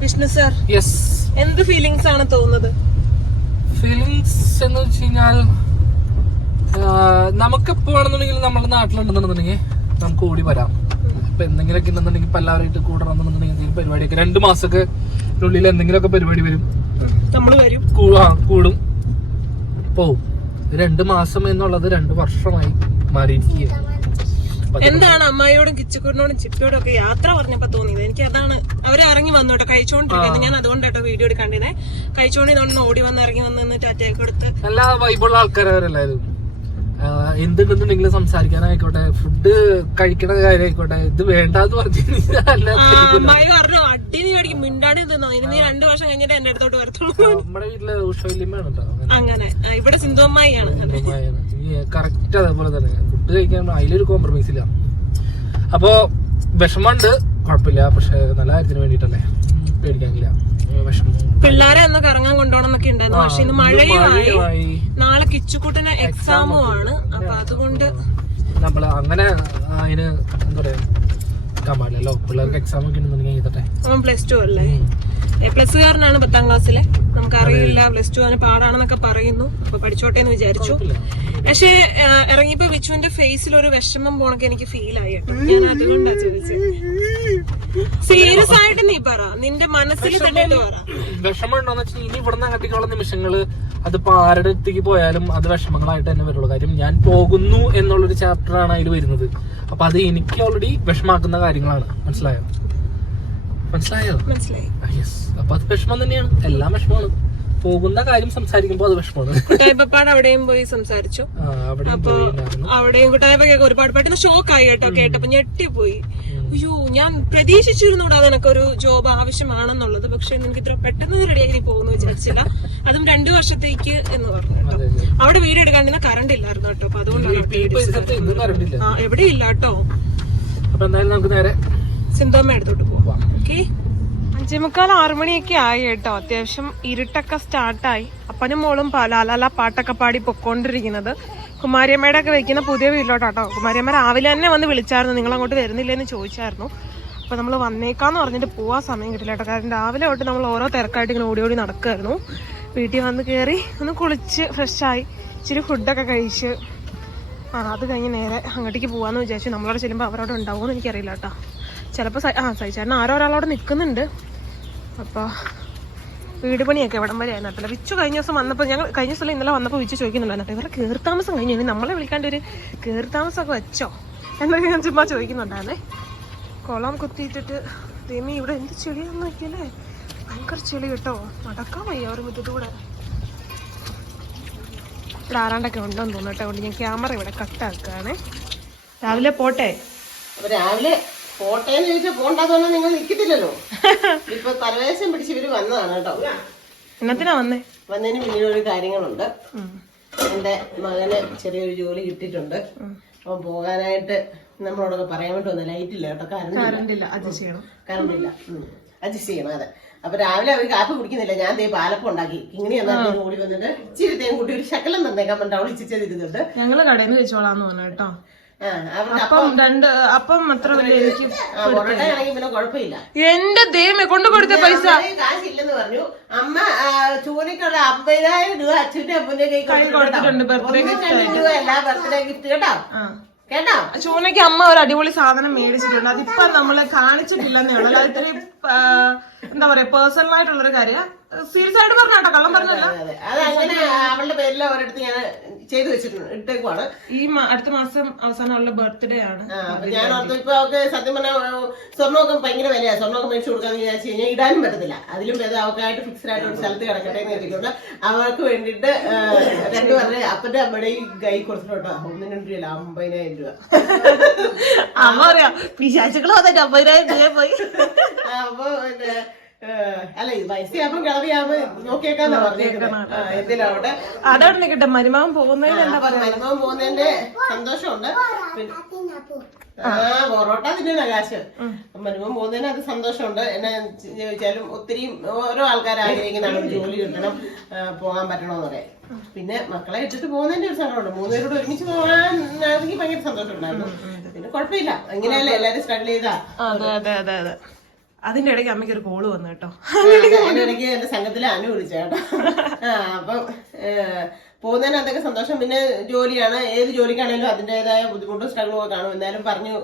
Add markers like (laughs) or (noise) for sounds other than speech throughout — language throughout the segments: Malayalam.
വിഷ്ണു സാർ യെസ് എന്ത് ഫീലിങ്സ് ആണ് തോന്നുന്നത്? ഫീലിങ്സ് എന്ന് വെച്ച് കഴിഞ്ഞാൽ നമുക്ക് എപ്പോ വേണമെന്നുണ്ടെങ്കിൽ നമ്മുടെ നാട്ടിലുണ്ടെന്നുണ്ടെങ്കിൽ നമുക്ക് ഓടി വരാം. ഇപ്പൊ എന്തെങ്കിലുമൊക്കെ ഉണ്ടെന്നുണ്ടെങ്കിൽ ഇപ്പൊ എല്ലാവരായിട്ട് കൂടണമെന്നുണ്ടെങ്കിൽ എന്തെങ്കിലും പരിപാടിയൊക്കെ രണ്ട് മാസമൊക്കെ ഉള്ളിൽ എന്തെങ്കിലുമൊക്കെ പരിപാടി വരും. നമ്മൾ വരും. കൂടും. പോവും. രണ്ട് മാസം എന്നുള്ളത് രണ്ട് വർഷമായി മാറിയിരിക്കുകയാണ്. എന്താണ് അമ്മായിയോടും കിച്ചുക്കുറിനോടും ചിപ്പിയോടും ഒക്കെ യാത്ര പറഞ്ഞപ്പോ തോന്നിയത്? എനിക്ക് അതാണ് അവർ ഇറങ്ങി വന്നു കേട്ടോ. കഴിച്ചോണ്ടിരിക്കുന്നത്. ഞാൻ അതുകൊണ്ടാട്ടോ വീഡിയോ എടുക്കാണ്ടിരുന്നേ. കഴിച്ചോണ്ടിരുന്നോണ്ട് ഓടി വന്ന് ഇറങ്ങി വന്ന് ടാറ്റയൊക്കെ കൊടുത്ത് എല്ലാ വൈബുള്ള ആൾക്കാരവരെല്ലാവരും എന്തുണ്ടെന്നുണ്ടെങ്കിലും സംസാരിക്കാനായിക്കോട്ടെ. ഫുഡ് കഴിക്കണ കാര്യമായിക്കോട്ടെ. ഇത് വേണ്ടാന്ന് പറഞ്ഞു പറഞ്ഞു അടി നീ മേടിക്കും മിണ്ടാടി തിന്നോ. ഇനി നീ രണ്ടു വർഷം കഴിഞ്ഞിട്ട് എന്റെ അടുത്തോട്ട് വരത്തുള്ളൂ. നമ്മുടെ വീട്ടിൽ ഉഷവല്യമ്മയാണ് കേട്ടോ അങ്ങനെ. ഇവിടെ കറക്റ്റ് അതേപോലെ തന്നെ. ഫുഡ് കഴിക്കാൻ അതിലൊരു കോംപ്രമൈസ് ഇല്ല. അപ്പോ വിഷമമുണ്ട് കുഴപ്പമില്ല. പക്ഷെ നല്ല കാര്യത്തിന് വേണ്ടിട്ടല്ലേ പേടിക്കാനില്ല. പിള്ളേരെ ഒന്ന് കറങ്ങാൻ കൊണ്ടുപോകണം എന്നൊക്കെ ഉണ്ടായിരുന്നു പക്ഷെ ഇന്ന് മഴയുമായി. നാളെ കിച്ചുകൂട്ടിന് എക്സാമും ആണ് അപ്പൊ അതുകൊണ്ട് നമ്മൾ അങ്ങനെ അതിന് എന്താ പറയാ കമാലല്ലോ? പിള്ളേർക്ക് എക്സാം ഒക്കെ ഉണ്ടെന്നുണ്ടെങ്കിൽ എഴുതട്ടെ. പ്ലസ് ടു അല്ലേ? എ പ്ലസ് കാരനാണ് പത്താം ക്ലാസ്സിലെ നമുക്കറിയില്ല പ്ലസ് ടു ആണ് പാടാണെന്നൊക്കെ പറയുന്നു. അപ്പൊ പഠിച്ചോട്ടെ എന്ന് വിചാരിച്ചു. പക്ഷേ ഇറങ്ങിയപ്പോ വിച്ചുവിന്റെ ഫേസിൽ ഒരു വിഷമം പോണൊക്കെ എനിക്ക് ഫീൽ ആയി ഞാൻ അതുകൊണ്ടാ ചോദിച്ചത് സീരിയസ് ആയിട്ട് നീ പറ. നിന്റെ മനസ്സിൽ തട്ടിട്ട് പറ. വെച്ചാൽ ഇനി ഇവിടുന്ന് അങ്ങോട്ടേക്കുള്ള നിമിഷങ്ങൾ അതിപ്പോ ആരുടെ അടുത്തേക്ക് പോയാലും അത് വിഷമങ്ങളായിട്ട് തന്നെ വരുള്ളൂ. കാര്യം ഞാൻ പോകുന്നു എന്നുള്ളൊരു ചാപ്റ്റർ ആണ് അതിൽ വരുന്നത്. അപ്പൊ അത് എനിക്ക് ഓൾറെഡി വിഷമാക്കുന്ന കാര്യങ്ങളാണ്. മനസ്സിലായോ? മനസ്സിലായോ? മനസ്സിലായി. യെസ് അപ്പൊ അത് വിഷമം തന്നെയാണ്. എല്ലാം വിഷമമാണ്. പോകുന്ന കാര്യം സംസാരിക്കുമ്പോ അത് വിഷമമാണ്. കുട്ടായ്പാട് അവിടെയും പോയി സംസാരിച്ചു. അവിടെയും കുട്ടായപ്പൊക്കെ ഒരുപാട് പെട്ടെന്ന് ഷോക്ക് ആയി കേട്ടോ കേട്ടപ്പോ. ഞെട്ടിപ്പോയി. അയ്യോ ഞാൻ പ്രതീക്ഷിച്ചിരുന്നൂടാ നിനക്കൊരു ജോബ് ആവശ്യമാണെന്നുള്ളത്. പക്ഷെ നിനക്ക് ഇത്ര പെട്ടെന്ന് റെഡിയായി പോകുന്നു വിചാരിച്ചില്ല. അതും രണ്ടു വർഷത്തേക്ക് എന്ന് പറഞ്ഞു കേട്ടോ. അവിടെ വീട് എടുക്കാൻ തന്നെ കറണ്ട് ഇല്ലായിരുന്നു കേട്ടോ. അപ്പൊ അതുകൊണ്ടാണ് എവിടെ ഇല്ല കേട്ടോ. അപ്പൊ എന്തായാലും നമുക്ക് നേരെ സിന്തോമ്മ എടുത്തോട്ട് പോവാം പോവാം ഓക്കെ? അഞ്ചേമുക്കാൽ ആറുമണിയൊക്കെ ആയി കേട്ടോ. അത്യാവശ്യം ഇരുട്ടൊക്കെ സ്റ്റാർട്ടായി. അപ്പനും മോളും പാലാലാല പാട്ടൊക്കെ പാടി പൊക്കോണ്ടിരിക്കുന്നത്. കുമാരിയമ്മയുടെ ഒക്കെ വെക്കുന്ന പുതിയ വീട്ടിലോട്ടാട്ടോ കുമാരിയമ്മ രാവിലെ തന്നെ വന്ന് വിളിച്ചായിരുന്നു. നിങ്ങൾ അങ്ങോട്ട് വരുന്നില്ലെന്ന് ചോദിച്ചായിരുന്നു. അപ്പോൾ നമ്മൾ വന്നേക്കാന്ന് പറഞ്ഞിട്ട് പോവാൻ സമയം കിട്ടില്ല കേട്ടോ. കാരണം രാവിലെ തൊട്ട് നമ്മൾ ഓരോ തിരക്കായിട്ട് ഇങ്ങനെ ഓടി ഓടി നടക്കുമായിരുന്നു വീട്ടിൽ വന്ന് കയറി ഒന്ന് കുളിച്ച് ഫ്രഷായി ഇച്ചിരി ഫുഡൊക്കെ കഴിച്ച്. ആ അത് കഴിഞ്ഞ് നേരെ അങ്ങോട്ടേക്ക് പോകാമെന്ന് വിചാരിച്ചു. നമ്മളവിടെ ചെല്ലുമ്പോൾ അവരവിടെ ഉണ്ടാവുമെന്ന് എനിക്കറിയില്ല കേട്ടോ. ചിലപ്പോൾ ആ സൈചേട്ടൻ ആരോ ഒരാളവിടെ നിൽക്കുന്നുണ്ട്. അപ്പോൾ വീട് പണിയൊക്കെ എവിടം വരെ ആയിരുന്നല്ലോ വിച്ചു കഴിഞ്ഞ ദിവസം വന്നപ്പോൾ ഞങ്ങൾ കഴിഞ്ഞ ദിവസം ഇന്നലെ വന്നപ്പോൾ വിച്ചു ചോദിക്കുന്നുണ്ടായിരുന്നു. ഇവരുടെ കയറി താമസം കഴിഞ്ഞു. ഇനി നമ്മളെ വിളിക്കാണ്ട് ഒരു കയറി താമസമൊക്കെ വെച്ചോ? എന്നൊക്കെ ഞാൻ ചുമ്മാ ചോദിക്കുന്നുണ്ടായിരുന്നേ. കുളം കുത്തിയിട്ടിട്ട് തേമി ഇവിടെ എന്ത് ചെളിയാന്ന് നോക്കിയല്ലേ? ഭയങ്കര ചെളി കേട്ടോ. നടക്കാൻ വയ്യ ഒരു മുറ്റത്തൂടെ. ഇവിടെ ആരാണ്ടൊക്കെ ഉണ്ടോന്ന് തോന്നുന്നു കേട്ടോ. ഞാൻ ക്യാമറ ഇവിടെ കട്ടാക്കുകയാണേ. രാവിലെ പോട്ടെ? രാവിലെ പോട്ടേന്ന് ചോദിച്ചാൽ പോണ്ടാന്ന് നിങ്ങൾ നിൽക്കത്തില്ലല്ലോ (laughs) ഇപ്പൊ തലവേശം പിടിച്ച് ഇവർ വന്നതാണ് കേട്ടോ. എന്നത്തിനാ വന്നേ? വന്നതിന് പിന്നീട് ഒരു കാര്യങ്ങളുണ്ട് എന്റെ മകന് ചെറിയൊരു ജോലി കിട്ടിയിട്ടുണ്ട്. അപ്പൊ പോകാനായിട്ട് നമ്മളോടൊക്കെ പറയാൻ വേണ്ടി വന്നു. ലൈറ്റ് ഇല്ല കേട്ടോ കറണ്ട് കറണ്ടില്ല അഡ്ജസ്റ്റ് ചെയ്യണം. കറണ്ട് ഇല്ല. അഡ്ജസ്റ്റ് ചെയ്യണം അതെ. അപ്പൊ രാവിലെ അവർ കാപ്പി കുടിക്കുന്നില്ല. ഞാൻ ദേ പാലപ്പം ഉണ്ടാക്കി. ഇങ്ങനെ ഓടി വന്നിട്ട് ഇച്ചിരി തേൻ കൂട്ടി ഒരു ശകലം തന്നേക്കാൻ പറഞ്ഞിട്ട് അവൾ ഇച്ചിച്ചതിരുന്നുണ്ട് ഞങ്ങൾ കടയിൽ നിന്ന് വെച്ചോളാന്ന് പറഞ്ഞു കേട്ടോ. അപ്പം രണ്ട് അപ്പം അത്ര വലിയ എനിക്ക് എന്റെ ദൈവമേ കൊണ്ടു കൊടുത്ത പൈസ. കാശില്ലെന്ന് പറഞ്ഞു. അമ്മ ചൂനിക്കുള്ള അമ്പതിനായിരം രൂപ അച്ഛന്റെ അമ്മന്റെ കൈ കൊടുത്തിട്ടുണ്ട് birthday രൂപ എല്ലാ ബർത്ത്ഡേ ഗിഫ്റ്റ് കേട്ടോ. കേട്ടോ? ചൂനയ്ക്ക് അമ്മ ഒരു അടിപൊളി സാധനം മേടിച്ചിട്ടുണ്ട്. അതിപ്പം നമ്മൾ കാണിച്ചിട്ടില്ലെന്നേ ഉള്ളൂ. അത് ഇത്രയും എന്താ പറയാ പേഴ്സണൽ ആയിട്ടുള്ളൊരു കാര്യം സീരിയസ് ആയിട്ട് പറഞ്ഞാട്ടോ കള്ളം പറഞ്ഞല്ല അതെ അങ്ങനെ അവളുടെ പേരിൽ ഒരിടത്ത് ഞാൻ ചെയ്തു വെച്ചിട്ടുണ്ട് ഇട്ടേക്കുവാണ്. ഈ അടുത്ത മാസം അവസാനം അവളുടെ ബർത്ത്ഡേ ആണ്. ഞാൻ ഓർത്തു ഇപ്പൊ അവൾക്ക് സത്യം പറഞ്ഞാൽ സ്വർണമൊക്കെ ഭയങ്കര വിലയാണ് സ്വർണമൊക്കെ മേടിച്ചു കൊടുക്കാന്ന് വിചാരിച്ചു കഴിഞ്ഞാൽ ഇടാനും പറ്റത്തില്ല. അതിലും ഭേദം അവൾക്കായിട്ട് ഫിക്സ്ഡ് ആയിട്ട് ഒരു സ്ഥലത്ത് കിടക്കട്ടെ എന്ന് കരുതിക്കൊണ്ട് അവർക്ക് വേണ്ടിട്ട് രണ്ടു പറഞ്ഞ അപ്പന്റെ അമ്മയുടെ ഈ കൈ കൊടുത്തിട്ടോ ഒന്നും രണ്ടു രൂപ അമ്പതിനായിരം രൂപ. അമ്മ പറയാ പിശാചുകൾ അതെ അമ്പതിനായിരം രൂപ പോയി. അപ്പൊ അല്ല വയസ്സാകുമ്പോൾ കിളവിയാകുമ്പോ നോക്കിയേക്കാന്നാ പറഞ്ഞേക്കുന്നത് അതവിടെ നിൽക്കട്ടെ പോകുന്നതിന് എന്താ പറയുക മരുമകൻ പോകുന്നതിന്റെ സന്തോഷമുണ്ട്. ആ പൊറോട്ട തിന്നുന്ന കാശ്. മരുമകൻ പോകുന്നതിന് അത് സന്തോഷമുണ്ട്. എന്നെ ചോദിച്ചാലും ഒത്തിരി ഓരോ ആൾക്കാർ ആഗ്രഹിക്കുന്നതാണ് ജോലി കിട്ടണം പോകാൻ പോകാൻ പറയാം പിന്നെ മക്കളെ ഇട്ടിട്ട് പോകുന്നതിന്റെ ഒരു സങ്കടമുണ്ട്. മൂന്നുപേരോട് ഒരുമിച്ച് പോകാൻ ഭയങ്കര സന്തോഷം ഉണ്ടായിരുന്നു പിന്നെ കുഴപ്പമില്ല. എങ്ങനെയല്ലേ എല്ലാരും സ്ട്രഗിൾ ചെയ്താ? അതെ അതെ അതെ അതെ. അതിന്റെ ഇടയ്ക്ക് അമ്മയ്ക്ക് ഒരു കോൾ വന്നു കേട്ടോ. ഇടയ്ക്ക് എന്റെ സംഘത്തിൽ അനു വിളിച്ചേട്ടോ അപ്പം പോകുന്നതിന് അതൊക്കെ സന്തോഷം. പിന്നെ ജോലിയാണ്. ഏത് ജോലിക്കാണെങ്കിലും അതിന്റെതായ ബുദ്ധിമുട്ടും സ്ട്രഗിളും ഒക്കെ കാണും. എന്നാലും പറഞ്ഞു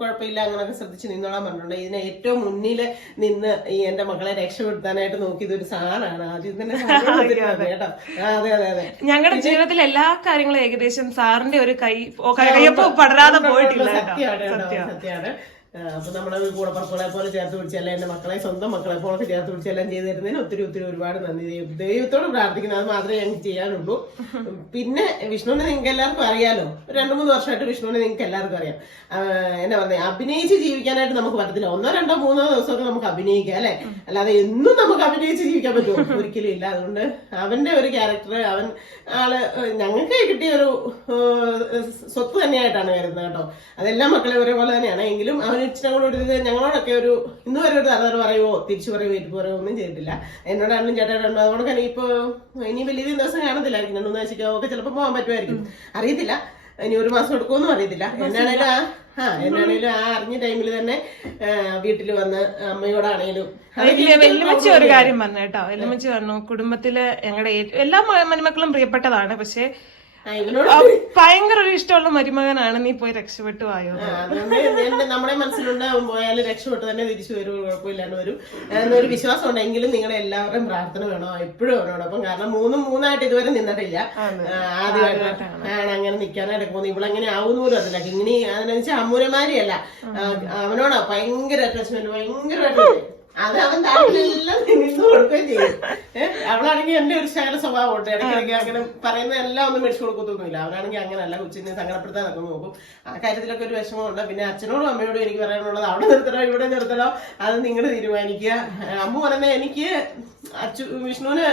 കുഴപ്പമില്ല അങ്ങനെയൊക്കെ ശ്രദ്ധിച്ച് നിന്നോളാൻ പറഞ്ഞിട്ടുണ്ട്. ഇതിനെ ഏറ്റവും മുന്നിൽ നിന്ന് ഈ എന്റെ മകളെ രക്ഷപ്പെടുത്താനായിട്ട് നോക്കിയത് ഒരു സാറാണ്. ആദ്യം തന്നെ (laughs) കേട്ടോ. അതെ അതെ അതെ. ഞങ്ങളുടെ ജീവിതത്തിൽ എല്ലാ കാര്യങ്ങളും ഏകദേശം സാറിന്റെ ഒരു കൈ കയ്യൊപ്പ് പടരാതെ പോയിട്ടില്ല സത്യമാണ് അപ്പൊ നമ്മളെ കൂടപ്പുറപ്പുകളെ പോലെ ചേർത്ത് പിടിച്ചല്ല എന്റെ മക്കളെ സ്വന്തം മക്കളെ പോലെ ചേർത്ത് പിടിച്ചെല്ലാം ചെയ്തു തരുന്നതിന് ഒത്തിരി ഒത്തിരി ഒരുപാട് നന്ദി. ദൈവ- ദൈവത്തോട് പ്രാർത്ഥിക്കുന്നത് അത് മാത്രമേ ഞങ്ങൾക്ക് ചെയ്യാനുള്ളൂ. പിന്നെ വിഷ്ണുവിനെ നിങ്ങൾക്ക് എല്ലാവർക്കും അറിയാലോ. രണ്ടു മൂന്ന് വർഷമായിട്ട് വിഷ്ണുവിനെ നിങ്ങൾക്ക് എല്ലാവർക്കും അറിയാം. എന്നാ പറഞ്ഞ അഭിനയിച്ച് ജീവിക്കാനായിട്ട് നമുക്ക് പറ്റത്തില്ല. ഒന്നോ രണ്ടോ മൂന്നോ ദിവസമൊക്കെ നമുക്ക് അഭിനയിക്കാം അല്ലെ? അല്ലാതെ എന്നും നമുക്ക് അഭിനയിച്ച് ജീവിക്കാൻ പറ്റുമോ? ഒരിക്കലും ഇല്ല. അതുകൊണ്ട് അവന്റെ ഒരു ക്യാരക്ടർ അവൻ ആൾ ഞങ്ങൾക്ക് കിട്ടിയ ഒരു സ്വത്ത് തന്നെയായിട്ടാണ് വരുന്നത് കേട്ടോ. അതെല്ലാം മക്കളെ ഒരേപോലെ തന്നെയാണ്. എങ്കിലും അവൻ ഇച്ചിരി കൂടെ ഒരു ഞങ്ങളോടൊക്കെ ഒരു ഇന്ന് വരെ ഒരു തറ പറയുവോ തിരിച്ചു പറയുമോ ഇരിപ്പ് പറയുമോ ഒന്നും ചെയ്തിട്ടില്ല. എന്നോടാണെങ്കിലും ചേട്ടനോടും അതുകൊണ്ട് തന്നെ ഇപ്പൊ ഇനി വലിയ ദിവസം കാണത്തില്ലായിരിക്കും. രണ്ടു മൂന്ന് ആഴ്ചക്കോ ഒക്കെ ചിലപ്പോൾ പോകാൻ പറ്റുമായിരിക്കും. അറിയത്തില്ല. ഇനി ഒരു മാസം എടുക്കുമെന്നും അറിയത്തില്ല. എന്നാണേലും ആ ആ എന്നാണേലും ആ അറിഞ്ഞ ടൈമിൽ തന്നെ വീട്ടിൽ വന്ന് അമ്മയോടാണേലും വെല്ലുമ- വെല്ലുമച്ചി ഒരു കാര്യം വന്നു കേട്ടോ. വെല്ലുമച്ചി പറഞ്ഞു കുടുംബത്തിലെ ഞങ്ങളുടെ എല്ലാ മരുമക്കളും പ്രിയപ്പെട്ടതാണ്. പക്ഷെ ഭയങ്കര ഒരു ഇഷ്ടമുള്ള മരുമകനാണ്. നീ പോയി രക്ഷപ്പെട്ടു ആയോ നമ്മുടെ മനസ്സിലുണ്ട് അവൻ പോയാലും രക്ഷപ്പെട്ട് തന്നെ തിരിച്ചു വരും കുഴപ്പമില്ലാണ്ട് വരും. എന്നൊരു വിശ്വാസം ഉണ്ടെങ്കിലും നിങ്ങളെ എല്ലാവരുടെയും പ്രാർത്ഥന വേണോ? എപ്പോഴും അവനോടൊപ്പം കാരണം മൂന്നും മൂന്നായിട്ട് ഇതുവരെ നിന്നിട്ടില്ല. ആദ്യമായിട്ടാണ്. ആണ് അങ്ങനെ നിൽക്കാനായിട്ട് പോകുന്നത്. ഇവളങ്ങനെ ആവുന്ന പോലും അറിയില്ല ഇങ്ങനെ അതിനനുസരിച്ച് അമ്മൂരമാരിയല്ല അവനോടാ ഭയങ്കര അറ്റാച്ച്മെന്റ് ഭയങ്കരമായിട്ട് അത് അവൻ താല്പര്യമെല്ലാം തിരിച്ചു കൊടുക്കുകയും ചെയ്യും. (laughs) അവളാണെങ്കിൽ എന്റെ ഒരു ശകല സ്വഭാവം ഉണ്ട് ഇടയ്ക്കിടയ്ക്ക് അങ്ങനെ പറയുന്ന എല്ലാം ഒന്നും മേടിച്ചു കൊടുക്കത്തൊന്നുമില്ല. അവനാണെങ്കിൽ അങ്ങനെയല്ല കൊച്ചിനെ സങ്കടപ്പെടുത്താനൊക്കെ നോക്കും. ആ കാര്യത്തിലൊക്കെ ഒരു വിഷമമുണ്ട്. പിന്നെ അച്ഛനോടും അമ്മയോടും എനിക്ക് പറയാനുള്ളത് അവിടെ നിർത്തണോ? ഇവിടെ നിർത്തണോ? അത് നിങ്ങൾ തീരുമാനിക്കുക. അമ്മ പറയുന്നത് എനിക്ക് അച്ചു വിഷ്ണുവിന്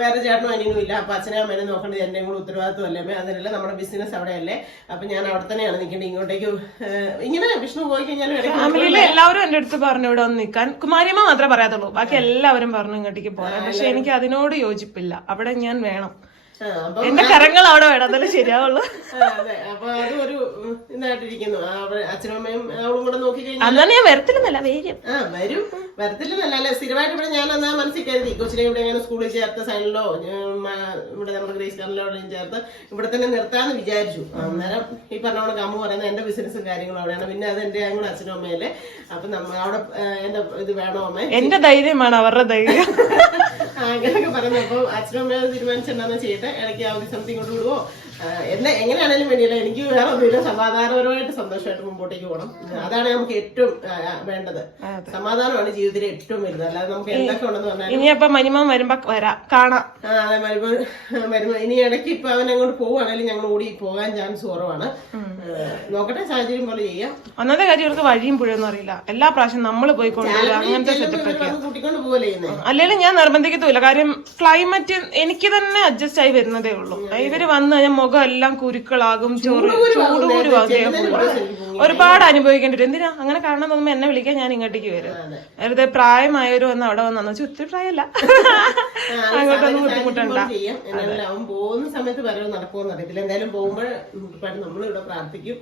വേറെ ചേട്ടനും അനിയനും ഇല്ല. അപ്പൊ അച്ഛനെ അമ്മേനെ നോക്കേണ്ടത് എന്റെയും കൂടെ ഉത്തരവാദിത്വം അല്ലേ? അമ്മേ? അതിനല്ല നമ്മുടെ ബിസിനസ് അവിടെയല്ലേ? അപ്പൊ ഞാൻ അവിടെ തന്നെയാണ് നിൽക്കേണ്ടത്. ഇങ്ങോട്ടേക്ക് ഇങ്ങനെ വിഷ്ണു പോയി കഴിഞ്ഞാൽ ഫാമിലിയിലെ എല്ലാവരും എന്റെ അടുത്ത് പറഞ്ഞു ഇവിടെ വന്ന് നിൽക്കാൻ. കുമാരിയമ്മ മാത്രമേ പറയാത്തുള്ളൂ. ബാക്കി എല്ലാവരും പറഞ്ഞു ഇങ്ങോട്ടേക്ക് പോകാൻ പക്ഷെ എനിക്ക് അതിനോട് യോജിപ്പില്ല. അവിടെ ഞാൻ വേണം. എന്റെ കരങ്ങൾ അവിടെ വേണം. അതല്ലേ ശരിയാവുള്ളൂ. അപ്പൊ അത് ഒരു ഇതായിട്ടിരിക്കുന്നു. അച്ഛനും അമ്മയും അവളും കൂടെ നോക്കി കഴിഞ്ഞാൽ ഞാൻ വരത്തില്ലെന്നല്ല വരും. ആ വരും. വരത്തില്ലെന്നല്ല അല്ലെ? സ്ഥിരമായിട്ട് ഇവിടെ ഞാൻ എന്നാ മനസ്സിൽ കരുതി കൊച്ചിനെ ഇവിടെ ഞാൻ സ്കൂളിൽ ചേർത്ത് സൈനിലോ ആ, ഇവിടെ നമ്മുടെ ഗ്രേസ് കാറിലോ ചേർത്ത് ഇവിടെ തന്നെ നിർത്താന്ന് വിചാരിച്ചു. അന്നേരം ഈ പറഞ്ഞ പോലെ അമ്മ പറയുന്നത് എന്റെ ബിസിനസ്സും കാര്യങ്ങളും അവിടെയാണ്. പിന്നെ അത് എന്റെ ഞങ്ങൾ അച്ഛനും അമ്മയല്ലേ? അപ്പൊ നമ്മ അവിടെ എന്റെ ഇത് വേണോ അമ്മ? എന്റെ ധൈര്യമാണ് അവരുടെ ധൈര്യം. (laughs) അങ്ങനെയൊക്കെ പറഞ്ഞു അപ്പൊ അച്ഛനും അമ്മയും തീരുമാനിച്ചിട്ടുണ്ടെന്ന് ചെയ്യട്ടെ ഇടയ്ക്ക് അവധി സമയത്ത് ഇങ്ങോട്ട് വിടുവോ? എന്നെ എങ്ങനെയാണെങ്കിലും വേണ്ടിയില്ല എനിക്ക് വേറെ ഒന്നുമില്ല. സമാധാനപരമായിട്ട് സന്തോഷമായിട്ട് മുമ്പോട്ടേക്ക് പോകണം. അതാണ് നമുക്ക് ഏറ്റവും വേണ്ടത്. സമാധാനമാണ് ജീവിതത്തിൽ ഏറ്റവും വലുത്. അല്ലാതെ നമുക്ക് എന്തൊക്കെ ഉണ്ടെന്ന് പറഞ്ഞാൽ ഇനി അപ്പൊ മനിമ വരുമ്പോ വരാം. കാണാം. അതെ വരുമ്പോ വരുമ്പോ ഇനി ഇടയ്ക്ക് ഇപ്പൊ അവൻ അങ്ങോട്ട് പോവുകയാണെങ്കിൽ ഞങ്ങൾ ഓടി പോകാൻ ചാൻസ് കുറവാണ്. നോക്കട്ടെ സാഹചര്യം പോലെ ചെയ്യാം. ഒന്നാമത്തെ കാര്യം ഇവർക്ക് വഴിയും പുഴയൊന്നും അറിയില്ല. എല്ലാ പ്രാവശ്യം നമ്മൾ പോയിക്കൊണ്ട് അങ്ങനത്തെ സെറ്റപ്പ് കൂട്ടിക്കൊണ്ട് പോകല്ലേ അല്ലെങ്കിൽ ഞാൻ നിർബന്ധിക്കത്തൂല കാര്യം ക്ലൈമറ്റ് എനിക്ക് തന്നെ അഡ്ജസ്റ്റ് ആയി വരുന്നതേ ഉള്ളൂ. ഇവർ വന്ന് കഴിഞ്ഞാൽ മുഖം എല്ലാം കുരുക്കളാകും ചൊറി ചൂടുകൂരുവാകും ഒരുപാട് അനുഭവിക്കേണ്ടി വരും എന്തിനാ? അങ്ങനെ കാരണം തോന്നുമ്പോ എന്നെ വിളിക്കാൻ ഞാൻ ഇങ്ങോട്ടേക്ക് വരും. വെറുതെ പ്രായമായവര് വന്ന് അവിടെ വന്നു വെച്ചാൽ ഒത്തിരി പ്രായമല്ല. (laughs) അങ്ങോട്ടൊന്നും ബുദ്ധിമുട്ടണ്ട. അവൻ പോകുന്ന സമയത്ത് വരവ് നടക്കുമെന്ന് അറിയത്തില്ല. എന്തായാലും പോകുമ്പോൾ നമ്മൾ ഇവിടെ പ്രാർത്ഥിക്കും.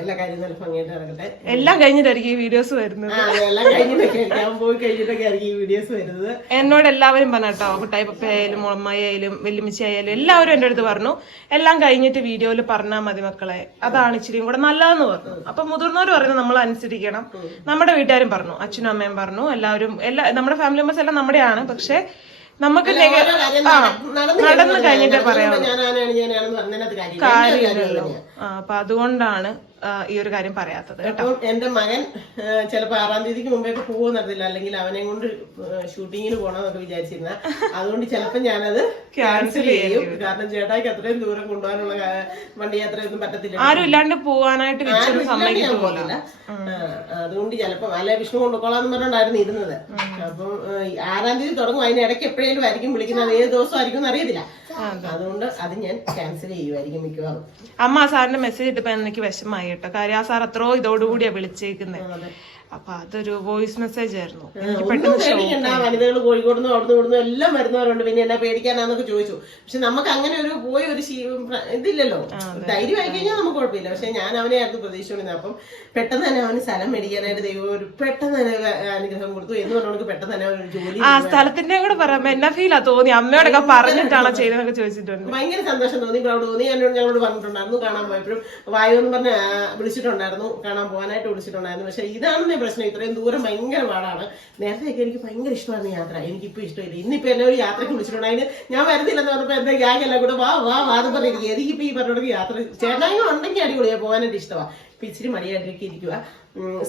എല്ലാ കാര്യവും നല്ല ഭംഗിയായിട്ട് നടക്കട്ടെ. എല്ലാം കഴിഞ്ഞിട്ടായിരിക്കും ഈ വീഡിയോസ് വരുന്നത്. എല്ലാം കഴിഞ്ഞിട്ടൊക്കെ അവൻ പോയി കഴിഞ്ഞിട്ടൊക്കെ ആയിരിക്കും ഈ വീഡിയോസ് വരുന്നത്. എന്നോട് എല്ലാവരും പറഞ്ഞു കേട്ടോ കുട്ടായി പപ്പയായാലും ആയാലും വല്യമ്മച്ചി ആയാലും എല്ലാവരും എന്റെ അടുത്ത് പറഞ്ഞു. എല്ലാം കഴിഞ്ഞിട്ട് വീഡിയോയിൽ പറഞ്ഞാൽ മതി മക്കളെ. അതാണ് ഇച്ചിരിയും കൂടെ നല്ലതെന്ന് പറഞ്ഞു. അപ്പൊ മുതിർന്നവർ പറയുന്നത് നമ്മൾ അനുസരിക്കണം. നമ്മുടെ വീട്ടുകാരും പറഞ്ഞു അച്ഛനും അമ്മയും പറഞ്ഞു എല്ലാവരും എല്ലാ നമ്മുടെ ഫാമിലി മെമ്പേഴ്സ് എല്ലാം നമ്മുടെയാണ്. പക്ഷെ നമുക്ക് നടന്ന് കഴിഞ്ഞിട്ടേ പറയാം കാര്യമില്ലല്ലോ. അപ്പൊ അതുകൊണ്ടാണ് ഈ ഒരു കാര്യം പറയാത്തത് കേട്ടോ. എന്റെ മകൻ ചിലപ്പോ ആറാം തീയതിക്ക് മുമ്പേക്ക് പോകുമെന്ന് അല്ലെങ്കിൽ അവനെ കൊണ്ട് ഷൂട്ടിങ്ങിന് പോകണമെന്നൊക്കെ വിചാരിച്ചിരുന്ന. അതുകൊണ്ട് ചിലപ്പോ ഞാനത് ക്യാൻസൽ ചെയ്യും. കാരണം ചേട്ടായിക്ക് അത്രയും ദൂരം കൊണ്ടുപോകാനുള്ള വണ്ടി യാത്രയൊന്നും പറ്റത്തില്ല. ആരും ഇല്ലാണ്ട് പോകാനായിട്ട് പോകുന്നില്ല അതുകൊണ്ട് ചിലപ്പോ അല്ലെ വിഷ്ണു കൊണ്ടുപോകാന്ന് പറഞ്ഞോണ്ടായിരുന്നു ഇരുന്നത്. അപ്പം ആറാം തീയതി തുടങ്ങും. അതിന് ഇടയ്ക്ക് എപ്പോഴേലും ആയിരിക്കും വിളിക്കുന്നത്? ഏത് ദിവസം ആയിരിക്കും അറിയത്തില്ല. അതുകൊണ്ട് അത് ഞാൻ ക്യാൻസൽ ചെയ്യുമായിരിക്കും മിക്കവാറും. അമ്മ ആ സാറിന്റെ മെസ്സേജ് ഇട്ടപ്പോ എനിക്ക് വിഷമായി കേട്ടോ. കാര്യം ആ സാർ അത്രയോ ഇതോടുകൂടിയാ വിളിച്ചേക്കുന്നത്. അപ്പൊ അതൊരു വോയിസ് മെസ്സേജ് ആയിരുന്നു. എനിക്ക് കോഴിക്കോട് പെട്ടെന്ന് അവിടെ വനിതകൾ കോഴിക്കോടുന്ന് അവിടുന്ന് ഇവിടുന്ന് എല്ലാം വരുന്നവരുണ്ട്. പിന്നെ എന്നാ പേടിക്കാനാന്നൊക്കെ ചോദിച്ചു. പക്ഷെ നമുക്ക് അങ്ങനെ ഒരു പോയി ഒരു ഇതില്ലല്ലോ. ധൈര്യം ആയി കഴിഞ്ഞാൽ നമുക്ക് കുഴപ്പമില്ല. പക്ഷെ ഞാൻ അവനെ ആയിരുന്നു പ്രതീക്ഷിച്ചോണ്ടിരുന്നത്. അപ്പം പെട്ടെന്ന് തന്നെ അവന് സ്ഥലം മേടിക്കാനായിട്ട് ദൈവം ഒരു പെട്ടെന്ന് തന്നെ അനുഗ്രഹം കൊടുത്തു എന്ന് പറഞ്ഞവർക്ക് പെട്ടെന്ന് തന്നെ അവനൊരു ജോലി ആ സ്ഥലത്തിന്റെ കൂടെ പറയാം. എന്നാ ഫീലാ തോന്നി. അമ്മയോടൊക്കെ പറഞ്ഞിട്ടാണോ ചെയ്തതെന്നൊക്കെ ചോദിച്ചിട്ടുണ്ട്. ഭയങ്കര സന്തോഷം തോന്നി. പ്രൗഡ് തോന്നി. എന്നോട് ഞങ്ങളോട് പറഞ്ഞിട്ടുണ്ടായിരുന്നു. കാണാൻ പോയപ്പോഴും വായു എന്ന് പറഞ്ഞ വിളിച്ചിട്ടുണ്ടായിരുന്നു. കാണാൻ പോകാനായിട്ട് വിളിച്ചിട്ടുണ്ടായിരുന്നു. പക്ഷെ ഇതാണെന്നേ പ്രശ്നം ഇത്രയും ദൂരം ഭയങ്കര പാടാണ്. നേരത്തെയൊക്കെ എനിക്ക് ഭയങ്കര ഇഷ്ടമായിരുന്നു യാത്ര. എനിക്കിപ്പോ ഇഷ്ടമില്ല ഇന്നിപ്പോ എന്നെ ഒരു യാത്രയ്ക്ക് വിളിച്ചിട്ടുണ്ട്. അതിന് ഞാൻ വരുന്നില്ലെന്ന് പറഞ്ഞപ്പോ പറഞ്ഞപ്പോൾ ഗ്യാങ് എല്ലാം കൂടെ വാ വാ വാ എന്ന് പറഞ്ഞിരിക്കും എനിക്കിപ്പോ ഈ പറഞ്ഞോട് യാത്ര ചേട്ടായി ഉണ്ടെങ്കിൽ അടിപൊളിയാ. പോകാനായിട്ട് ഇഷ്ടമാണ് ഇപ്പൊ ഇച്ചിരി മടിയായിട്ടൊക്കെ ഇരിക്കുക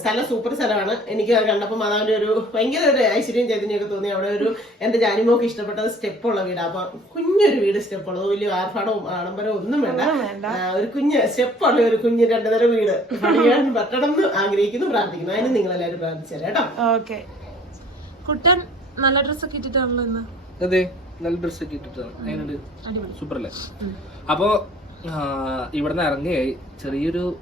സ്ഥലം സൂപ്പർ സ്ഥലമാണ്. എനിക്ക് അത് കണ്ടപ്പോൾ മാതാവിന്റെ ഒരു ഭയങ്കര ഒരു ഐശ്വര്യം ചൈതന്യമൊക്കെ തോന്നി. അവിടെ ഒരു എന്റെ ജാനിമോക്ക് ഇഷ്ടപ്പെട്ടത് സ്റ്റെപ്പുള്ള വീടാ. അപ്പൊ കുഞ്ഞൊരു വീട് സ്റ്റെപ്പുള്ളത് വലിയ ആർഭാടവും ആഡംബരവും ഒന്നും വേണ്ട. ഒരു കുഞ്ഞ് സ്റ്റെപ്പുള്ള ഒരു കുഞ്ഞ് രണ്ടു വീട്. പണിയാൻ പറ്റണം എന്ന് ആഗ്രഹിക്കുന്നു പ്രാർത്ഥിക്കുന്നു. അതിന് നിങ്ങൾ എല്ലാവരും പ്രാർത്ഥിച്ചാൽ കേട്ടോ. ഓക്കെ. കുട്ടൻ നല്ല ഡ്രസ്സൊക്കെ ഇട്ടിട്ടാണല്ലോ ഇന്ന്? അതെ നല്ല ഡ്രസ് ഒക്കെ ഇട്ടിട്ടാണ്. സൂപ്പർ അല്ലേ? അപ്പോ ഇവിടെ നിന്ന് ഇറങ്ങിയായി. ചെറിയൊരു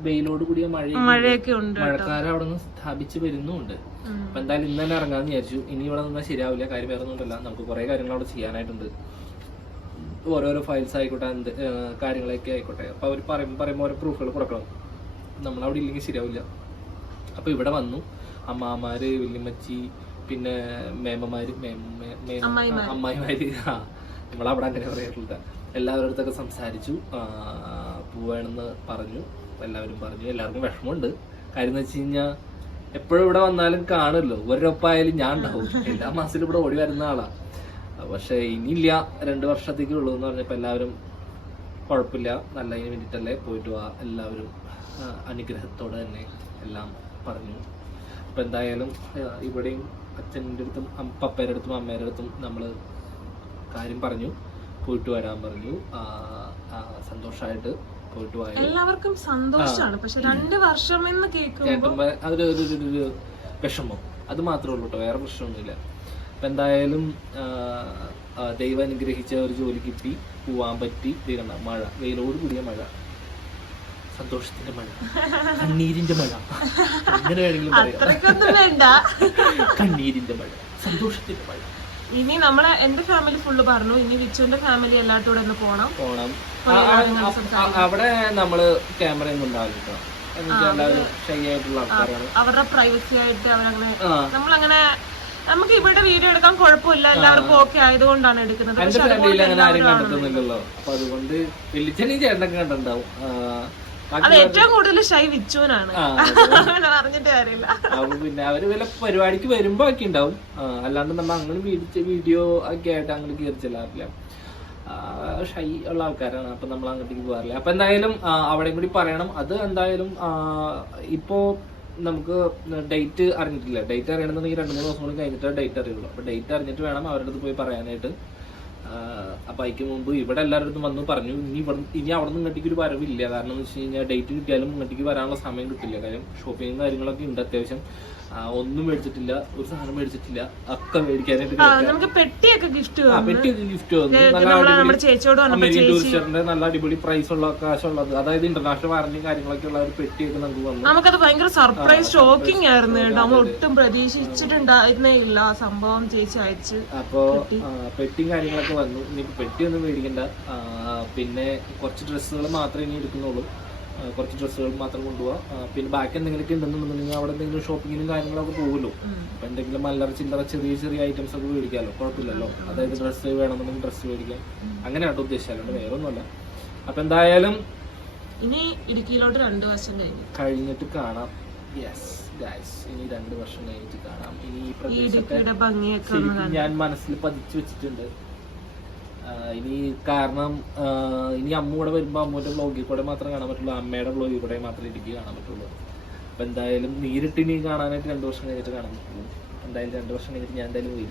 വെയിലോട് കൂടിയ മഴ മഴയൊക്കെ ഉണ്ട് മഴക്കാലം അവിടെ നിന്ന് സ്ഥാപിച്ച് വരുന്നുണ്ട്. അപ്പൊ എന്തായാലും ഇന്ന് തന്നെ ഇറങ്ങാന്ന് വിചാരിച്ചു. ഇനി ഇവിടെ നിന്നാൽ ശരിയാവില്ല. കാര്യം വേറെ ഒന്നുമില്ല. നമുക്ക് കുറെ കാര്യങ്ങൾ അവിടെ ചെയ്യാനായിട്ടുണ്ട്. ഓരോരോ ഫയൽസ് ആയിക്കോട്ടെ എന്ത് കാര്യങ്ങളൊക്കെ ആയിക്കോട്ടെ. അപ്പൊ അവർ പറയുമ്പോൾ പറയുമ്പോൾ ഓരോ പ്രൂഫുകൾ കൊടുക്കണം. നമ്മളവിടെ ഇല്ലെങ്കിൽ ശരിയാവില്ല. അപ്പൊ ഇവിടെ വന്നു. അമ്മാമാര് വല്യമ്മച്ചി പിന്നെ മേമമാര് മേമ- മേ- അമ്മായിമാര്. ആ, അമ്മായിമാര്. നമ്മളവിടെ അങ്ങനെ പറയാറുള്ളത് എല്ലാവരുടെ സംസാരിച്ചു. പോവാണെന്ന് പറഞ്ഞു. എല്ലാവരും പറഞ്ഞു. എല്ലാവർക്കും വിഷമമുണ്ട്. കാര്യം എന്ന് വെച്ച് കഴിഞ്ഞാൽ എപ്പോഴും ഇവിടെ വന്നാലും കാണുമല്ലോ. ഒരൊപ്പായാലും ഞാൻ ഉണ്ടാവും. എല്ലാ മാസത്തിലും ഇവിടെ ഓടി വരുന്ന ആളാ. പക്ഷെ ഇനിയില്ല. രണ്ട് വർഷത്തേക്ക് ഉള്ളൂ എന്ന് പറഞ്ഞപ്പോ എല്ലാവരും കുഴപ്പമില്ല. നല്ലതിന് വേണ്ടിയിട്ടല്ലേ പോയിട്ട് വാ. എല്ലാവരും അനുഗ്രഹത്തോടെ തന്നെ എല്ലാം പറഞ്ഞു. അപ്പൊ എന്തായാലും ഇവിടെയും അച്ഛന്റെ അടുത്തും പപ്പേരുടെ അടുത്തും അമ്മേരുടെ അടുത്തും നമ്മൾ കാര്യം പറഞ്ഞു. പോയിട്ട് വരാൻ പറഞ്ഞു. സന്തോഷമായിട്ട് പോയിട്ട് പോയ എല്ലാവർക്കും സന്തോഷമാണ് പക്ഷെ രണ്ട് വർഷം എന്ന് കേൾക്കുമ്പോൾ അതൊരു ഒരു വിഷമം. അത് മാത്രമേ ഉള്ളൂ കേട്ടോ. വേറെ പ്രശ്നമൊന്നുമില്ല. അപ്പൊ എന്തായാലും ദൈവം അനുഗ്രഹിച്ച ഒരു ജോലി കിട്ടി. പോവാൻ പറ്റി. തീരണം മഴ. വെയിലോട് കൂടിയ മഴ. സന്തോഷത്തിന്റെ മഴ. കണ്ണീരിന്റെ മഴ. അങ്ങനെ വേണമെങ്കിലും പറയാം. കണ്ണീരിന്റെ മഴ. സന്തോഷത്തിന്റെ മഴ. ഇനി നമ്മളെ എന്റെ ഫാമിലി ഫുള്ള് പറഞ്ഞു. ഇനി വിച്ചുവിന്റെ ഫാമിലി എല്ലാട്ടൂടെ ഒന്ന് പോണം. പോണം. അവിടെ നമ്മൾ ക്യാമറ ഒന്നും ഉണ്ടാവില്ല അവരുടെ പ്രൈവസി ആയിട്ട് അവരങ്ങനെ നമ്മളങ്ങനെ നമുക്ക് ഇവിടെ വീഡിയോ എടുക്കാൻ കുഴപ്പമില്ല. എല്ലാവർക്കും ഓക്കെ ആയതുകൊണ്ടാണ് എടുക്കുന്നത്. അതുകൊണ്ട് അത് ഏറ്റവും കൂടുതൽ ഷൈ വിച്ചുവിനാണ്. അറിഞ്ഞിട്ട് (laughs) അങ്ങനെ പറഞ്ഞിട്ട് പിന്നെ അവർ വല്ല പരിപാടിക്ക് വരുമ്പോ ഒക്കെ ഉണ്ടാവും അല്ലാണ്ട് നമ്മ അങ്ങനെ വീടിച്ച വീഡിയോ ഒക്കെ ആയിട്ട് അങ്ങനെ കയറി ചെല്ലാറില്ല ഷൈ ഉള്ള ആൾക്കാരാണ്. അപ്പൊ നമ്മൾ അങ്ങോട്ടേക്ക് പോകാറില്ല. അപ്പൊ എന്തായാലും അവിടെയും കൂടി പറയണം. അത് എന്തായാലും ഇപ്പോ നമുക്ക് ഡേറ്റ് അറിഞ്ഞിട്ടില്ല. ഡേറ്റ് അറിയണമെന്നുണ്ടെങ്കിൽ രണ്ട് മൂന്ന് ദിവസം കൂടി കഴിഞ്ഞിട്ട് ഡേറ്റ് അറിയുള്ളൂ. അപ്പൊ ഡേറ്റ് അറിഞ്ഞിട്ട് വേണം അവരുടെ അടുത്ത് പോയി പറയാനായിട്ട്. അപ്പൊ അതിക്ക് മുമ്പ് ഇവിടെ എല്ലാവരുടെ വന്നു പറഞ്ഞു ഇനി ഇവിടെ ഇനി അവിടെ നിന്ന് ഇങ്ങോട്ടേക്ക് ഒരു വരവില്ല. കാരണം എന്ന് വെച്ച് കഴിഞ്ഞാൽ ഡേറ്റ് കിട്ടിയാലും ഇങ്ങോട്ടേക്ക് വരാനുള്ള സമയം കിട്ടില്ല. കാര്യം ഷോപ്പിങ്ങും കാര്യങ്ങളൊക്കെ ഉണ്ട് അത്യാവശ്യം. ഒന്നും മേടിച്ചിട്ടില്ല ഒരു സാധനം മേടിച്ചിട്ടില്ല. ഒക്കെ മേടിക്കാനായിട്ട് നമുക്ക് പെട്ടിയൊക്കെ ഗിഫ്റ്റ് പെട്ടിയൊക്കെ ഗിഫ്റ്റ് ടൂറിസ്റ്ററിന്റെ നല്ല അടിപൊളി പ്രൈസ് ഉള്ള കാശുള്ളത്. അതായത് ഇന്റർനാഷണൽ വാറന്റിയും കാര്യങ്ങളൊക്കെ ഉള്ള ഒരു പെട്ടിയൊക്കെ നമുക്ക് വന്നു. നമുക്കത് ഭയങ്കര സർപ്രൈസ് ഷോക്കിംഗ് ആയിരുന്നു കേട്ടോ. നമ്മൾ ഒട്ടും പ്രതീക്ഷിച്ചിട്ടുണ്ടായിരുന്നേ ഇല്ല ആ സംഭവം ചേച്ചി അയച്ച് അപ്പോ പെട്ടിയും കാര്യങ്ങളൊക്കെ വന്നു. ഇനി പെട്ടി ഒന്നും മേടിക്കണ്ട പിന്നെ കുറച്ച് ഡ്രസ്സുകൾ മാത്രമേ ഇനി എടുക്കുന്നുള്ളൂ. കുറച്ച് ഡ്രസ്സുകൾ മാത്രം കൊണ്ടുപോവാ. പിന്നെ ബാക്കി എന്തെങ്കിലുമൊക്കെ ഉണ്ടെന്നുണ്ടെങ്കിൽ അവിടെ എന്തെങ്കിലും ഷോപ്പിങ്ങിനും കാര്യങ്ങളൊക്കെ പോകുമല്ലോ അപ്പൊ എന്തെങ്കിലും മല്ലറ ചില്ലറ ചെറിയ ചെറിയ ഐറ്റംസ് ഒക്കെ മേടിക്കാമല്ലോ കുഴപ്പമില്ലല്ലോ. അതായത് ഡ്രസ്സ് വേണമെന്നുണ്ടെങ്കിൽ ഡ്രസ്സ് മേടിക്കാം. അങ്ങനെയാട്ടോ ഉദ്ദേശിച്ചത്. അല്ലാണ്ട് വേറെ ഒന്നുമല്ല അപ്പൊ എന്തായാലും ഇനി ഇടുക്കിയിലോട്ട് രണ്ടു വർഷം കഴിഞ്ഞു. കഴിഞ്ഞിട്ട് കാണാം. യെസ് ഗൈസ് ഇനി രണ്ട് വർഷം കഴിഞ്ഞിട്ട് കാണാം. ഇനി ഈ പ്രദേശത്തെ ഞാൻ മനസ്സിൽ പതിച്ചു വെച്ചിട്ടുണ്ട്. ഇനി കാരണം ഇനി അമ്മ കൂടെ വരുമ്പോൾ അമ്മൂന്റെ ബ്ലോഗിൽ കൂടെ മാത്രമേ കാണാൻ പറ്റുള്ളൂ. അമ്മയുടെ ബ്ലോഗിൽ കൂടെ മാത്രമേ ഇടുക്കി കാണാൻ പറ്റുള്ളൂ. അപ്പം എന്തായാലും നീരിട്ട് ഇനി കാണാനായിട്ട് രണ്ട് വർഷം കഴിഞ്ഞിട്ട് കാണാൻ പറ്റുള്ളൂ. എന്തായാലും രണ്ട് വർഷം കഴിഞ്ഞിട്ട് ഞാൻ എന്തായാലും പോയി.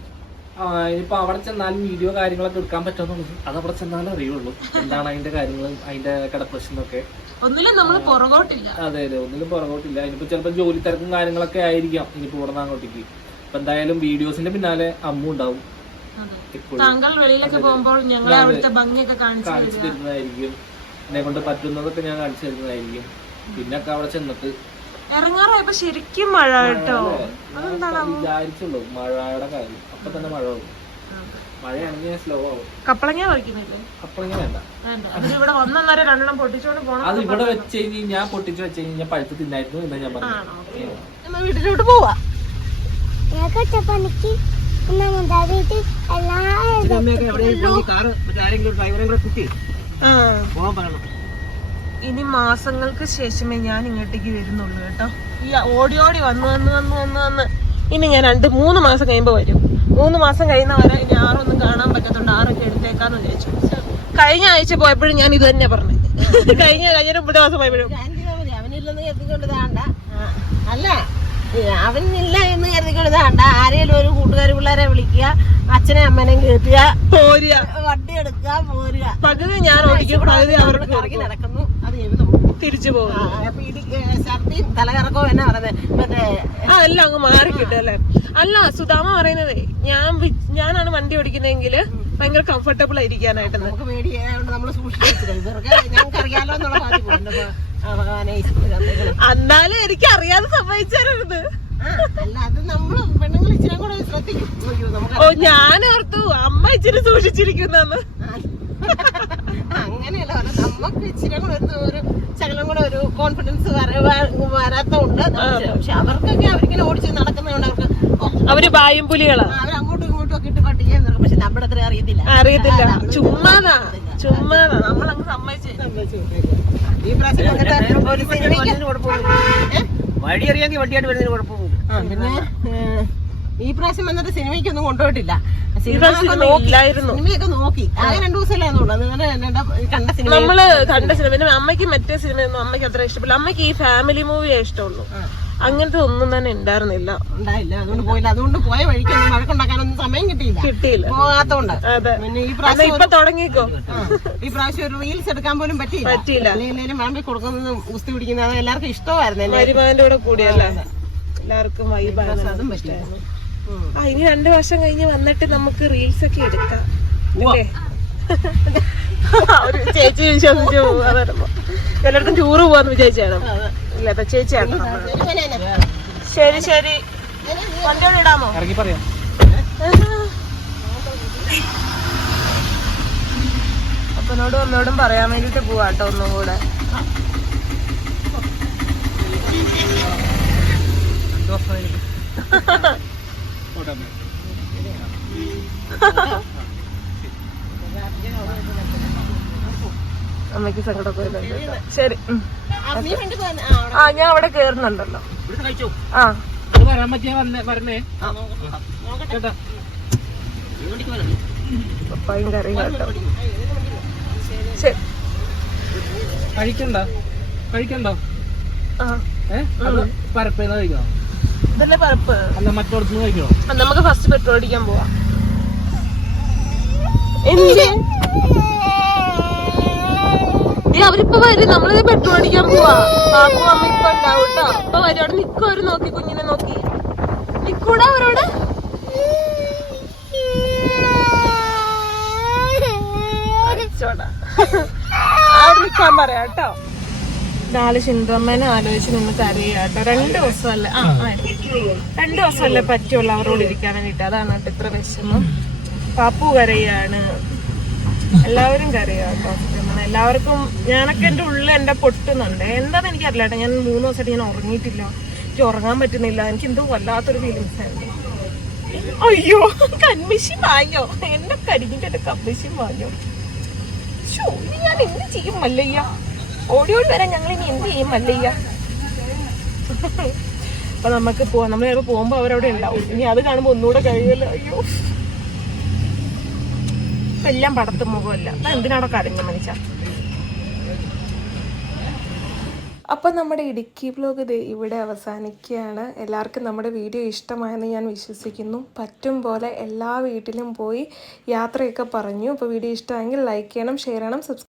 ആ ഇനിയിപ്പോ അവിടെ ചെന്നാലും വീഡിയോ കാര്യങ്ങളൊക്കെ എടുക്കാൻ പറ്റുമെന്നുള്ളത് അത് അവിടെ ചെന്നാലും അറിയുള്ളൂ. എന്താണ് അതിന്റെ കാര്യങ്ങളും അതിന്റെ കിടപ്രശ്നമൊക്കെ ഒന്നിലും നമ്മൾ പുറകോട്ടില്ല. അതെ അതെ ഒന്നിലും പുറകോട്ടില്ല. ഇനിയിപ്പോ ചിലപ്പോൾ ജോലി തിരക്കും കാര്യങ്ങളൊക്കെ ആയിരിക്കാം. ഇനിയിപ്പോ ഇവിടെ നിന്ന് അങ്ങോട്ടേക്ക്. അപ്പൊ എന്തായാലും വീഡിയോസിന്റെ പിന്നാലെ അമ്മ ഉണ്ടാവും. താങ്കൾ വെളിയിലൊക്കെ പോകുമ്പോൾ ഞങ്ങളെ അവിടുത്തെ ഭംഗിയൊക്കെ കാണിച്ചു തരുന്നതായിരിക്കും എന്നെ കൊണ്ട് പറ്റുന്നതൊക്കെ ഞാൻ കാണിച്ചു തരുന്നതായിരിക്കും. പിന്നെ ഒക്കെ അവിടെ ചെന്നിട്ട് ഇറങ്ങാറായപ്പോ ശരിക്കും മഴ കേട്ടോ. അതെന്താണ് വിചാരിച്ചുള്ളൂ മഴയുടെ കാര്യം. അപ്പൊ തന്നെ മഴ പോകും. മഴയാണെങ്കിൽ സ്ലോ ആവും. കപ്പളങ്ങ പറിക്കുന്നില്ലേ? അപ്പളങ്ങനെ വേണ്ട. അതിന് ഇവിടെ ഒന്നൊന്നര രണ്ടെണ്ണം പൊട്ടിച്ചോണ്ട് പോണം അത് ഇവിടെ വെച്ച് കഴിഞ്ഞ് ഞാൻ പൊട്ടിച്ചു വെച്ച് കഴിഞ്ഞാൽ പഴുത്ത് തിന്നായിരുന്നു എന്നാ ഞാൻ പറഞ്ഞു വീട്ടിലോട്ട് പോവാ. ഇനി മാസങ്ങൾക്ക് ശേഷമേ ഞാൻ ഇങ്ങോട്ടേക്ക് വരുന്നുള്ളൂ കേട്ടോ. ഈ ഓടി ഓടി വന്ന് വന്ന് വന്ന് വന്ന് വന്ന്. ഇനി ഞാൻ രണ്ട് മൂന്ന് മാസം കഴിയുമ്പോ വരും. മൂന്ന് മാസം കഴിയുന്ന വരെ ഇനി ആറൊന്നും കാണാൻ പറ്റത്തുണ്ട് ആറൊക്കെ എടുത്തേക്കാന്ന് വിചാരിച്ചു. കഴിഞ്ഞ ആഴ്ച പോയപ്പോഴും ഞാൻ ഇത് തന്നെ പറഞ്ഞു. കഴിഞ്ഞ കഴിഞ്ഞ മുപ്പത് മാസം പോയപ്പോഴും. അല്ല ഏ, ഇല്ല എന്ന് കരുതിക്കൊണ്ട് താണ്ട ആരെങ്കിലും ഒരു കൂട്ടുകാർ പിള്ളേരെ വിളിക്കുക അച്ഛനെ അമ്മനെ കേട്ടുക പോരുക. വണ്ടി എടുക്കുക പോരുക. പകുതി ഞാൻ ഓടിക്കും പകുതി അവർക്ക് കറങ്ങി നടക്കുന്നു. അത് തിരിച്ചു പോകും. ആ, ഛർദിയും തലകറക്കവും എന്നാ പറയുന്നത് മറ്റേ അതെല്ലാം അങ്ങ് മാറി അല്ലെ അല്ല സുധാമ പറയുന്നത് ഞാൻ ഞാനാണ് വണ്ടി ഓടിക്കുന്നതെങ്കിൽ ഭയങ്കര കംഫർട്ടബിൾ ആയിരിക്കാനായിട്ട് നമുക്ക് പേടിയായതുകൊണ്ട് നമ്മൾ സൂക്ഷിച്ചു ഇവർക്ക് ഞങ്ങൾക്ക് അറിയാലോ എന്നുള്ള എന്നാലും എനിക്ക് അറിയാതെ ശ്രദ്ധിക്കും. ഓ ഞാൻ ഓർത്തു അമ്മ ഇച്ചിരി സൂക്ഷിച്ചിരിക്കുന്നെന്ന്. അങ്ങനെയല്ല പറഞ്ഞത് നമുക്ക് ഇച്ചിരി കൂടെ ഒരു ഒരു ശകലം കൂടെ ഒരു കോൺഫിഡൻസ് വരാത്തോണ്ട് പക്ഷെ അവർക്കൊക്കെ അവരിങ്ങനെ ഓടിച്ച് നടക്കുന്നതുകൊണ്ട് അവർക്ക് ഓ, അവർ ബായും പുലികളാ. അവർ അങ്ങോട്ടും ഇങ്ങോട്ടും ഒക്കെ ഇട്ട് പട്ടിക്കാൻ പക്ഷെ നമ്മുടെ അത്ര അറിയത്തില്ല. അറിയത്തില്ല. ചുമ്മാതാ. ചുമ്മാതാ. നമ്മളങ്ങ് സമ്മതിച്ചേ. ഈ പ്രാവശ്യം സിനിമയ്ക്ക് ഏ? വഴി അറിയാമെങ്കിൽ വണ്ടിയായിട്ട് വരുന്നതിന് കുഴപ്പമൊന്നുമില്ല. ആ, പിന്നെ ഈ പ്രാവശ്യം വന്നിട്ട് സിനിമയ്ക്കൊന്നും കൊണ്ടുപോയിട്ടില്ല. സിനിമയൊക്കെ നോക്കി. ആകെ രണ്ടു ദിവസമല്ലേ ആണെന്നുള്ളൂ അതുപോലെ കണ്ട സിനിമ നമ്മൾ കണ്ട സിനിമ പിന്നെ അമ്മയ്ക്ക് മറ്റേ സിനിമയൊന്നും അമ്മയ്ക്ക് അത്ര ഇഷ്ടപ്പെടില്ല. അമ്മയ്ക്ക് ഈ ഫാമിലി മൂവിയെ ഇഷ്ടമുള്ളൂ. അങ്ങനത്തെ ഒന്നും തന്നെ ഉണ്ടായിരുന്നില്ല. ഉണ്ടായില്ല. അതുകൊണ്ട് പോയില്ല. അതുകൊണ്ട് പോയ വഴിക്കൊന്നും വഴക്കുണ്ടാക്കാനൊന്നും സമയം കിട്ടിയില്ല. കിട്ടിയില്ല. പോകാത്തോണ്ട്. അതെ. പിന്നെ ഈ പ്രാവശ്യം ഇപ്പൊ തുടങ്ങിക്കോ? ഈ പ്രാവശ്യം ഒരു റീൽസ് എടുക്കാൻ പോലും പറ്റിയില്ല. പറ്റിയില്ല. അല്ലെങ്കിൽ വിളമ്പി കൊടുക്കുന്നതും കുസ്തി പിടിക്കുന്നത് എല്ലാവർക്കും ഇഷ്ടമായിരുന്നു വരുമാനന്റെ കൂടെ കൂടിയല്ല? എല്ലാവർക്കും വൈബാണ് അതും പറ്റില്ല ആ ഇനി രണ്ടു വർഷം കഴിഞ്ഞ് വന്നിട്ട് നമുക്ക് റീൽസ് ഒക്കെ എടുക്കാം. അല്ലേ? (laughs) ഒരു ചേച്ചി വരുമ്പോ എല്ലായിടത്തും ടൂറ് പോവാന്ന് വിചാരിച്ചാണ്? ഇല്ല അപ്പൊ ചേച്ചിയാണ്. ശരി ശരി. വണ്ടിയോട് ഇടാമോ? ഇറങ്ങി പറയാം അപ്പനോടും അമ്മയോടും പറയാൻ വേണ്ടിട്ട് പോവാട്ടോ ഒന്നും കൂടെ. (laughs) (laughs) അമ്മയ്ക്ക് സങ്കടമൊക്കെ വരുന്നുണ്ട് ശരി. ആ, നീ ഫ്രണ്ടിൽ ആ, ഞാൻ അവിടെ കേറുന്നുണ്ടല്ലോ. ആ. പപ്പായും കറിയും കേട്ടോ. ശരി. കഴിക്കണ്ട. കഴിക്കണ്ടോ? ആ. ഏഹ് അത് പരപ്പേന്ന് കഴിക്കണോ? ഇതല്ലേ പരപ്പ്? അല്ല മറ്റോടത്തുനിന്ന് കഴിക്കണോ? ആ, നമുക്ക് ഫസ്റ്റ് പെട്രോൾ അടിക്കാൻ പോവാ. എന്ത്? ഏ അവരിപ്പോ വരും. നമ്മളിത് പെട്രോൾ അടിക്കാൻ പോവാ. പാപ്പു അമ്മ ഇപ്പൊ ഉണ്ടാവും കേട്ടോ ഇപ്പൊ വരും. അവിടെ നിക്കും അവർ നോക്കി കുഞ്ഞിനെ നോക്കി. നിക്കൂടാ അവരോട്. അവിടെ നിക്കാൻ പറയാ കേട്ടോ നാല് ചിന്തമ്മേനെ ആലോചിച്ച് നിന്ന് കരയാട്ടോ രണ്ട് ദിവസമല്ലേ. ആ. രണ്ട് ദിവസമല്ലേ പറ്റുള്ളൂ അവരോട് ഇരിക്കാൻ വേണ്ടിട്ട്. അതാണ് കേട്ടോ ഇത്ര വിഷമം. പാപ്പു കരയാണ്. എല്ലാവരും കരയാട്ടോ. എല്ലാവർക്കും ഞാനൊക്കെ എന്റെ ഉള്ളിൽ എന്റെ പൊട്ടുന്നുണ്ട്. എന്താണെന്ന് എനിക്കറിയില്ല കേട്ടോ. ഞാൻ മൂന്ന് ദിവസമായിട്ട് ഞാൻ ഉറങ്ങിയിട്ടില്ല. എനിക്ക് ഉറങ്ങാൻ പറ്റുന്നില്ല. എനിക്ക് എന്തോ വല്ലാത്തൊരു ഫീലിങ്സ് ആയിരുന്നു അയ്യോ കൺമിഷി വാങ്ങോ എന്നെ കരിഞ്ഞിട്ട് എന്റെ കൺമിഷി വാങ്ങോ ഷോ ഇനി ഞാൻ എന്ത് ചെയ്യും മല്ലയ്യ? ഓടി ഓടി വരാൻ ഞങ്ങൾ ഇനി എന്ത് ചെയ്യും മല്ലയ്യ? അപ്പൊ നമുക്ക് പോവാം. നമ്മൾ ചിലപ്പോൾ പോകുമ്പോ അവരവിടെ ഉണ്ടാവും. ഇനി അത് കാണുമ്പോ ഒന്നുകൂടെ കഴിയുമല്ലോ. അയ്യോ. ഇപ്പൊ എല്ലാം പടത്ത് മുഖമല്ല അപ്പൊ എന്തിനാണോ കരഞ്ഞ മനുഷ്യ അപ്പോൾ നമ്മുടെ ഇടുക്കി ബ്ലോഗ് ഇത് ഇവിടെ അവസാനിക്കുകയാണ്. എല്ലാവർക്കും നമ്മുടെ വീഡിയോ ഇഷ്ടമായെന്ന് ഞാൻ വിശ്വസിക്കുന്നു. പറ്റും പോലെ എല്ലാ വീട്ടിലും പോയി യാത്രയൊക്കെ പറഞ്ഞു. അപ്പോൾ വീഡിയോ ഇഷ്ടമായെങ്കിൽ ലൈക്ക് ചെയ്യണം ഷെയർ ചെയ്യണം സബ്സ്ക്രൈബ്